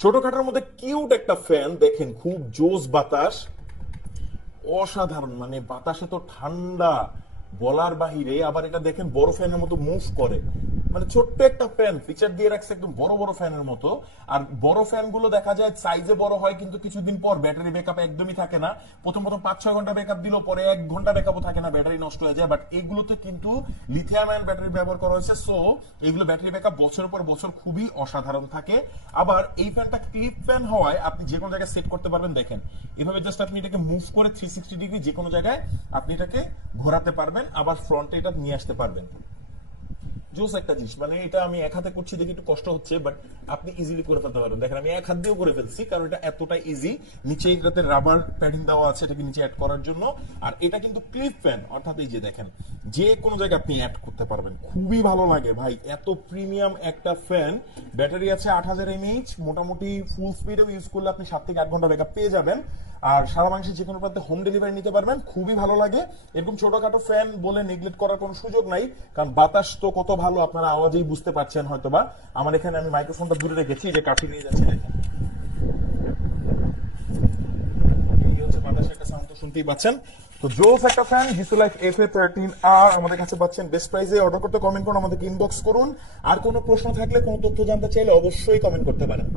ছোটখাটোর মধ্যে কিউট একটা ফ্যান দেখেন, খুব জোস বাতাস, অসাধারণ, মানে বাতাসে তো ঠান্ডা বলার বাহিরে। আবার এটা দেখেন বড় ফ্যানের মতো মুভ করে, মানে ছোট্ট একটা ফ্যান ফিচার দিয়ে রাখছে একদম বড় বড় ফ্যানের মতো। আর বড় ফ্যান গুলো দেখা যায় সাইজে বড় হয় কিন্তু কিছুদিন পর ব্যাটারি ব্যাকআপ একদমই থাকে না। প্রথম প্রথম 5-6 ঘন্টা ব্যাকআপ দিল, পরে 1 ঘন্টা ব্যাকআপও থাকে না, ব্যাটারি নষ্ট হয়ে যায়। বাট এগুলোতে কিন্তু লিথিয়াম আয়ন ব্যাটারি ব্যবহার করা হয়েছে, সো এগুলো ব্যাটারি ব্যাকআপ বছরের পর বছর খুবই অসাধারণ থাকে। আবার এই ফ্যানটা ক্লিপ ফ্যান হওয়ায় আপনি যে কোনো জায়গায় সেট করতে পারবেন। দেখেন এভাবে জাস্ট আপনি এটাকে মুভ করে 360 ডিগ্রি যে কোনো জায়গায় আপনি এটাকে ঘোরাতে পারবেন, আবার ফ্রন্টে এটা নিয়ে আসতে পারবেন। জোস একটা জিনিস, মানে এটা আমি এক হাতে করছি দেখি একটু কষ্ট হচ্ছে, বাট আপনি ইজিলি করে ফেলতে পারবেন। দেখেন আমি এক হাত দিয়েও করে ফেলছি, কারণ এটা এতটা ইজি। নিচে এটাতে রাবার প্যাডিং দেওয়া আছে এটাকে নিচে অ্যাড করার জন্য। আর এটা কিন্তু ক্লিপ ফ্যান, অর্থাৎ এই যে দেখেন যে কোনো জায়গায় আপনি অ্যাড করতে পারবেন। খুবই ভালো লাগে ভাই, এত প্রিমিয়াম একটা ফ্যান। ব্যাটারি আছে 8000 mAh, মোটামুটি ফুল স্পিডে ইউজ করলে আপনি 7 থেকে 8 ঘন্টা ব্যাকআপ পেয়ে যাবেন। আর সারা বাংলাদেশে যে কোনো প্রান্তে হোম ডেলিভারি নিতে পারবেন। খুবই ভালো লাগে। এরকম ছোটখাটো ফ্যান বলে নেগলেক্ট করার কোনো সুযোগ নাই, কারণ বাতাস তো কত ভালো আপনারা আওয়াজেই বুঝতে পারছেন হয়তোবা। আমার এখানে আমি মাইক্রোফোনটা দূরে রেখেছি, যে কাঠি নিয়ে যাচ্ছি দেখেন, এই হচ্ছে বাতাসের একটা সাউন্ড, তো শুনতেই পাচ্ছেন। তো জোস একটা ফ্যান হিসুলাইফ FA13R আমাদের কাছে পাচ্ছেন বেস্ট প্রাইসে। অর্ডার করতে কমেন্ট করুন, আমাদেরকে ইনবক্স করুন। আর কোনো প্রশ্ন থাকলে, কোনো তথ্য জানতে চাইলে অবশ্যই কমেন্ট করতে পারেন।